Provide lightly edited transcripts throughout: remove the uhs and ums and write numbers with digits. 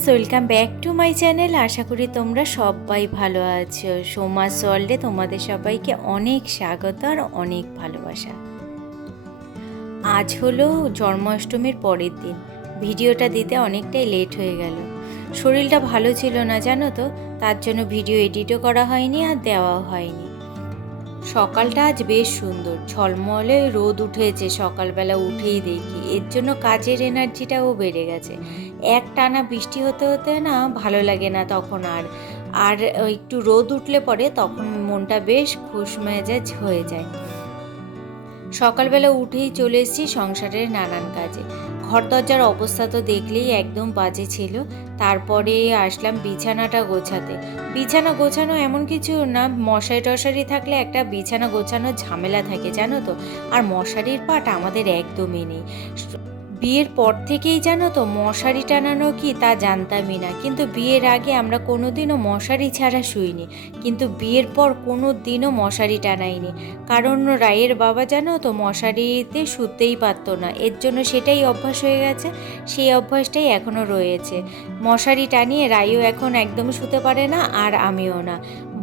Friends, welcome back to my channel. আশা করি তোমরা সবাই ভালো আছো। সোমাস ওয়ার্ল্ডে তোমাদের সবাইকে অনেক স্বাগত আর অনেক ভালোবাসা। আজ হলো জন্মাষ্টমীর পরের দিন। ভিডিওটা দিতে অনেকটাই লেট হয়ে গেল। শরীরটা ভালো ছিল না জানো তো, তার জন্য ভিডিও এডিটও করা হয়নি আর দেওয়াও হয়নি। সকালটা আজ বেশ সুন্দর, ঝলমলে রোদ উঠেছে। সকালবেলা উঠেই দেখি, এর জন্য কাজের এনার্জিটাও বেড়ে গেছে। এক টানা বৃষ্টি হতে হতে না ভালো লাগে না তখন আর আর একটু রোদ উঠলে পরে তখন মনটা বেশ খুশ মেজাজ হয়ে যায়। সকালবেলা উঠেই চলে এসেছি সংসারের নানান কাজে। ঘর দরজার অবস্থা তো দেখলেই একদম বাজে ছিল। তারপরে আসলাম বিছানাটা গোছাতে। বিছানা গোছানো এমন কিছু না, মশারি টশারি থাকলে একটা বিছানা গোছানোর ঝামেলা থাকে জানো তো। আর মশারির পাট আমাদের একদমই নেই। বিয়ের পর থেকেই জানো তো মশারি টানানো কি তা জানতামই না, কিন্তু বিয়ের আগে আমরা কোনো দিনও মশারি ছাড়া শুইনি, কিন্তু বিয়ের পর কোনো দিনও মশারি টানাইনি। কারণ রায়ের বাবা জানো তো মশারিতে শুতেই পারতো না, এর জন্য সেটাই অভ্যাস হয়ে গেছে। সেই অভ্যাসটাই এখনও রয়েছে। মশারি টানিয়ে রায়ও এখন একদম শুতে পারে না, আর আমিও না।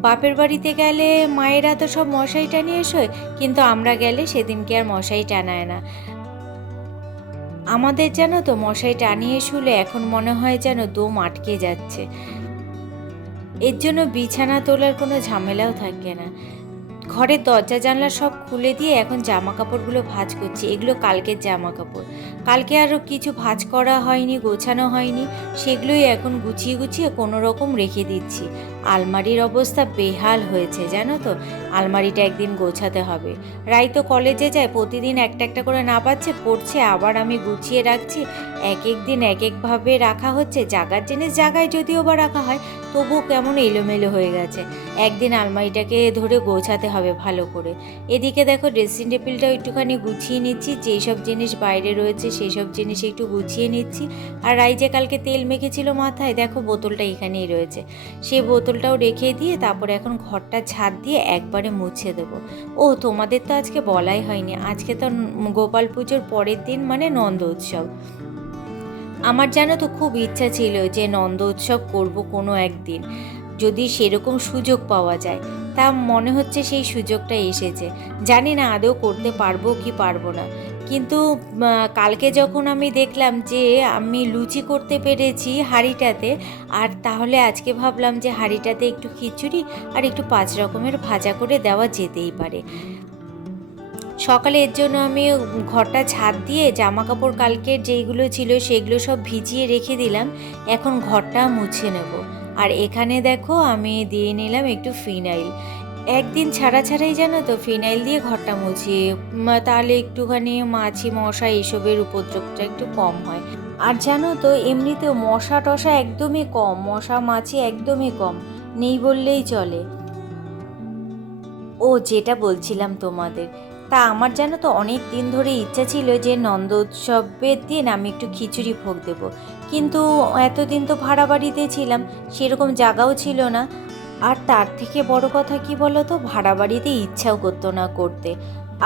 বাপের বাড়িতে গেলে মায়েরা তো সব মশারি টানিয়ে শোয়, কিন্তু আমরা গেলে সেদিনকে আর মশারি টানায় না। আমাদের জানো তো মশারি টানিয়ে শুলে এখন মনে হয় যেন দম আটকে যাচ্ছে। এর জন্য বিছানা তোলার কোনো ঝামেলাও থাকে না। ঘরের দরজা জানলা সব খুলে দিয়ে এখন জামা কাপড়গুলো ভাঁজ করছি। এগুলো কালকের জামা কাপড়, কালকে আরও কিছু ভাঁজ করা হয়নি, গোছানো হয়নি, সেগুলোই এখন গুছিয়ে গুছিয়ে কোনো রকম রেখে দিচ্ছি। আলমারির অবস্থা বেহাল হয়েছে জানো তো, আলমারিটা একদিন গোছাতে হবে। রাই তো কলেজে যায়, প্রতিদিন একটা একটা করে না পাচ্ছে পড়ছে, আবার আমি গুছিয়ে রাখছি। এক এক দিন এক একভাবে রাখা হচ্ছে। জাগার জিনিস জায়গায় যদিও বা রাখা হয়, তবুও কেমন এলোমেলো হয়ে গেছে। একদিন আলমারিটাকে ধরে গোছাতে হবে ভালো করে। এদিকে দেখো ড্রেসিং টেবিলটাও একটুখানি গুছিয়ে নিচ্ছি, যেই সব জিনিস বাইরে রয়েছে সেই সব জিনিস একটু গুছিয়ে নিচ্ছি। আর রাই যে কালকে তেল মেখেছিল মাথায়, দেখো বোতলটা এখানেই রয়েছে, সেই বোতলটাও রেখে দিয়ে তারপরে এখন ঘরটা ঝাড় দিয়ে একবারে মুছে দেবো। ও তোমাদের তো আজকে বলাই হয়নি, আজকে তো গোপাল পুজোর পরের দিন, মানে নন্দ উৎসব। আমার জানো তো খুব ইচ্ছা ছিল যে নন্দ উৎসব করবো কোনো একদিন, যদি সেরকম সুযোগ পাওয়া যায়। তা মনে হচ্ছে সেই সুযোগটা এসেছে। জানি না আদৌ করতে পারবো কি পারবো না, কিন্তু কালকে যখন আমি দেখলাম যে আমি লুচি করতে পেরেছি হাঁড়িটাতে, আর তাহলে আজকে ভাবলাম যে হাঁড়িটাতে একটু খিচুড়ি আর একটু 5 রকমের ভাজা করে দেওয়া যেতেই পারে। সকালে এর জন্য আমি ঘরটা ঝাড় দিয়ে জামা কাপড় কালকের যেইগুলো ছিল সেগুলো সব ভিজিয়ে রেখে দিলাম। এখন ঘরটা মুছে নেব। আর এখানে দেখো আমি দিয়ে নিলাম একটু ফিনাইল। একদিন ছাড়া ছাড়াই জানো তো ফিনাইল দিয়ে ঘরটা মুছি, তাহলে একটুখানি মাছি মশা এসবের উপদ্রবটা একটু কম হয়। আর জানো তো এমনিতেও মশা টশা একদমই কম, মশা মাছি একদমই কম, নেই বললেই চলে। ও যেটা বলছিলাম তোমাদের, তা আমার জানো তো অনেক দিন ধরে ইচ্ছা ছিল যে নন্দ উৎসবের দিন আমি একটু খিচুড়ি ভোগ দেব, কিন্তু এতদিন তো ভাড়া বাড়িতে ছিলাম, সেরকম জায়গাও ছিল না। আর তার থেকে বড় কথা কি বলো তো, ভাড়া বাড়িতে ইচ্ছাও করতো না করতে।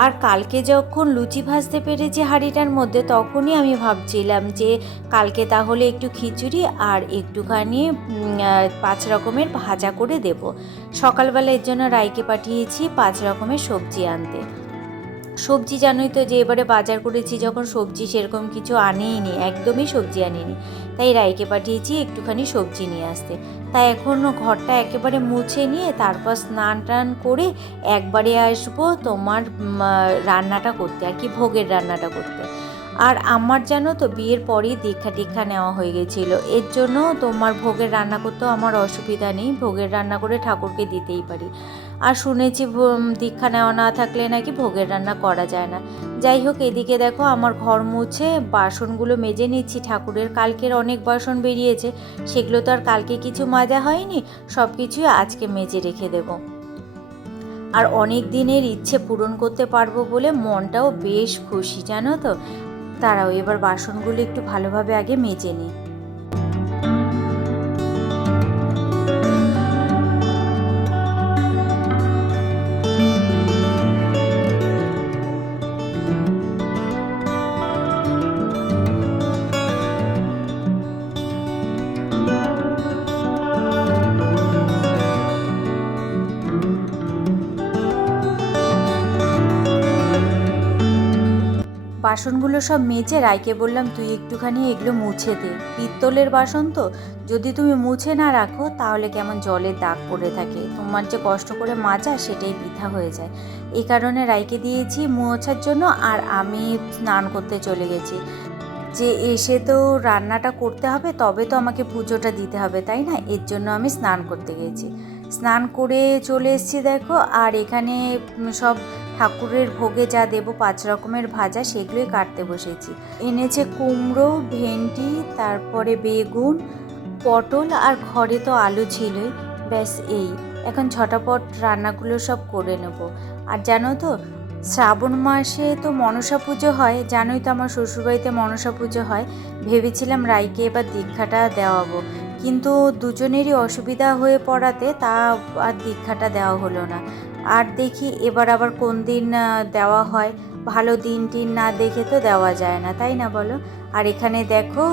আর কালকে যখন লুচি ভাজতে পেরেছি হাঁড়িটার মধ্যে, তখনই আমি ভাবছিলাম যে কালকে তাহলে একটু খিচুড়ি আর একটুখানি 5 রকমের ভাজা করে দেব। সকালবেলা এর জন্য রাইকে পাঠিয়েছি 5 রকমের সবজি আনতে। সবজি জানোই তো যে এবারে বাজার করেছি যখন, সবজি সেরকম কিছু আনিনি, একদমই সবজি আনিনি, তাই রাইকে পাঠিয়েছি একটুখানি সবজি নিয়ে আসতে। তাই এখন ঘরটা একেবারে মুছে নিয়ে তারপর স্নান টান করে একবারে আসবো তোমার রান্নাটা করতে, আর কি ভোগের রান্নাটা করতে। আর আমার জানো তো বিয়ের পরেই দীক্ষা টিক্ষা নেওয়া হয়ে গেছিলো, এর জন্য তোমার ভোগের রান্না করতেও আমার অসুবিধা নেই, ভোগের রান্না করে ঠাকুরকে দিতেই পারি। আর শুনেছি দীক্ষা নেওয়া না থাকলে নাকি ভোগের রান্না করা যায় না। যাই হোক, এদিকে দেখো আমার ঘর মুছে বাসনগুলো মেজে নিচ্ছি। ঠাকুরের কালকের অনেক বাসন বেরিয়েছে, সেগুলো তো আর কালকে কিছু মাজা হয়নি, সব কিছুই আজকে মেজে রেখে দেব। আর অনেক দিনের ইচ্ছে পূরণ করতে পারবো বলে মনটাও বেশ খুশি জানো তো। তারাও এবার বাসনগুলো একটু ভালোভাবে আগে মেজে নিই। বাসনগুলো সব মেজে রাইকে বললাম তুই একটুখানি এগুলো মুছে দে, পিত্তলের বাসন তো, যদি তুমি মুছে না রাখো তাহলে কেমন জলের দাগ পড়ে থাকে, তোমার যে কষ্ট করে মাজা সেটাই বৃথা হয়ে যায়। এই কারণে রাইকে দিয়েছি মোছার জন্য, আর আমি স্নান করতে চলে গেছি। যে এসে তো রান্নাটা করতে হবে, তবে তো আমাকে পুজোটা দিতে হবে, তাই না? এর জন্য আমি স্নান করতে গেছি। স্নান করে চলে এসেছি দেখো, আর এখানে সব ঠাকুরের ভোগে যা দেবো 5 রকমের ভাজা, সেগুলোই কাটতে বসেছি। এনেছে কুমড়ো, ভেন্ডি, তারপরে বেগুন, পটল, আর ঘরে তো আলু ছিলই। ব্যাস এই, এখন ঝটাপট রান্নাগুলো সব করে নেব। আর জানো তো, শ্রাবণ মাসে তো মনসা পুজো হয়, জানোই তো আমার শ্বশুরবাড়িতে মনসা পুজো হয়। ভেবেছিলাম রাইকে এবার দীক্ষাটা দেওয়াবো, কিন্তু দুজনেরই অসুবিধা হয়ে পড়াতে তা আর দীক্ষাটা দেওয়া হলো না। আর দেখি এবার আবার কোন দিন দেওয়া হয়, ভালো দিন টিন না দেখে তো দেওয়া যায় না, তাই না বলো? আর এখানে দেখো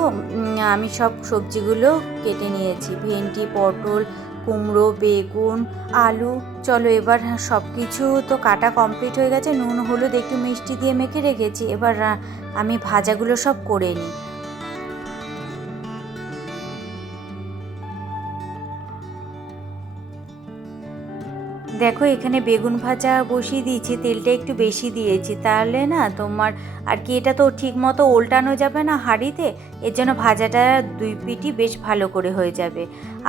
আমি সব সবজিগুলো কেটে নিয়েছি, ভেন্ডি, পটল, কুমড়ো, বেগুন, আলু। চলো এবার সব কিছু তো কাটা কমপ্লিট হয়ে গেছে, নুন হলুদ একটু মিষ্টি দিয়ে মেখে রেখেছি, এবার আমি ভাজাগুলো সব করে নিই। দেখো এখানে বেগুন ভাজা বসিয়ে দিয়েছি, তেলটা একটু বেশি দিয়েছি, তাহলে না তোমার আর কি এটা তো ঠিক মতো ওল্টানো যাবে না হাঁড়িতে, এর জন্য ভাজাটা 2 পিঠই বেশ ভালো করে হয়ে যাবে।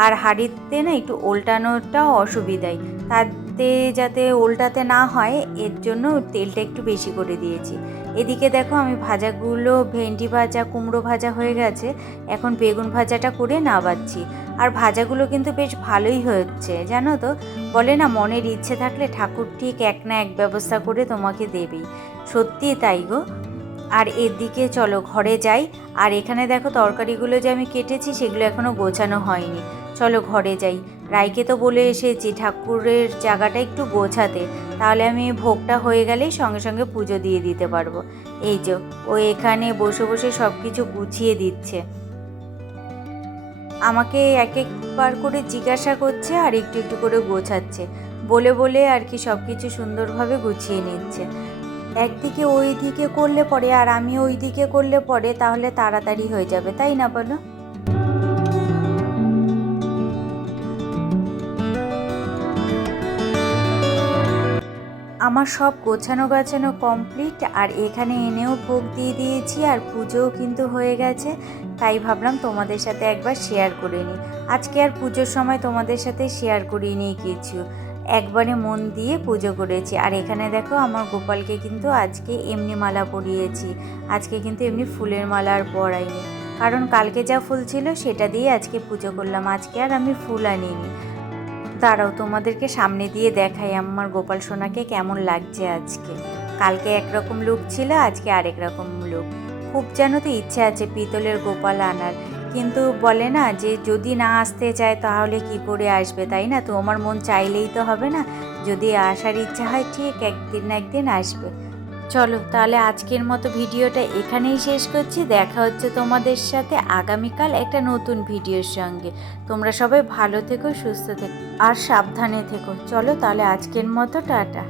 আর হাঁড়িতে না একটু ওল্টানোটাও অসুবিধাই, তাতে যাতে ওল্টাতে না হয় এর জন্য তেলটা একটু বেশি করে দিয়েছি। এদিকে দেখো আমি ভাজাগুলো, ভেন্ডি ভাজা, কুমড়ো ভাজা হয়ে গেছে, এখন বেগুন ভাজাটা করে নাবাচ্ছি। আর ভাজাগুলো কিন্তু বেশ ভালোই হচ্ছে, জানো তো, বলে না মনের ইচ্ছে থাকলে ঠাকুর ঠিক এক না এক ব্যবস্থা করে তোমাকে দেবেই, সত্যি তাই গো। আর এদিকে চলো ঘরে যাই। আর এখানে দেখো তরকারিগুলো যে আমি কেটেছি সেগুলো এখনও গোছানো হয়নি, চলো ঘরে যাই। রাইকে তো বলে এসেছি ঠাকুরের জায়গাটা একটু গোছাতে, তাহলে আমি ভোগটা হয়ে গেলেই সঙ্গে সঙ্গে পুজো দিয়ে দিতে পারবো। এই যে ও এখানে বসে বসে সব কিছু গুছিয়ে দিচ্ছে, আমাকে এক একবার করে জিজ্ঞাসা করছে আর একটু একটু করে গোছাচ্ছে, বলে বলে আর কি সব কিছু সুন্দরভাবে গুছিয়ে নিচ্ছে। একদিকে ওই দিকে করলে পরে আর আমি ওই দিকে করলে পরে তাহলে তাড়াতাড়ি হয়ে যাবে, তাই না বলো? আমার সব গোছানো গাছানো কমপ্লিট, আর এখানে এনেও ভোগ দিয়ে দিয়েছি, আর পুজোও কিন্তু হয়ে গেছে। তাই ভাবলাম তোমাদের সাথে একবার শেয়ার করে নিই। আজকে আর পুজোর সময় তোমাদের সাথে শেয়ার করিনি কিছু, একবারে মন দিয়ে পুজো করেছি। আর এখানে দেখো আমার গোপালকে কিন্তু আজকে এমনি মালা পরিয়েছি, আজকে কিন্তু এমনি ফুলের মালা আর পরাইনি, কারণ কালকে যা ফুল ছিল সেটা দিয়ে আজকে পুজো করলাম, আজকে আর আমি ফুল আনিনি। দাঁড়াও তোমাদেরকে সামনে দিয়ে দেখাই আমার গোপাল সোনাকে কেমন লাগছে আজকে। কালকে একরকম লুক ছিল, আজকে আরেক রকম লুক। খুব যেন তো ইচ্ছে আছে পিতলের গোপাল আনার, কিন্তু বলে না যে যদি না আসতে চায় তাহলে কি করে আসবে, তাই না? তো আমার মন চাইলেই তো হবে না, যদি আসার ইচ্ছা হয় ঠিক একদিন না একদিন আসবে। চলো তাহলে আজকের মতো ভিডিওটা এখানেই শেষ করছি, দেখা হচ্ছে তোমাদের সাথে আগামীকাল একটা নতুন ভিডিওর সঙ্গে। তোমরা সবাই ভালো থেকো, সুস্থ থেকো আর সাবধানে থেকো। চলো তাহলে আজকের মতো টাটা।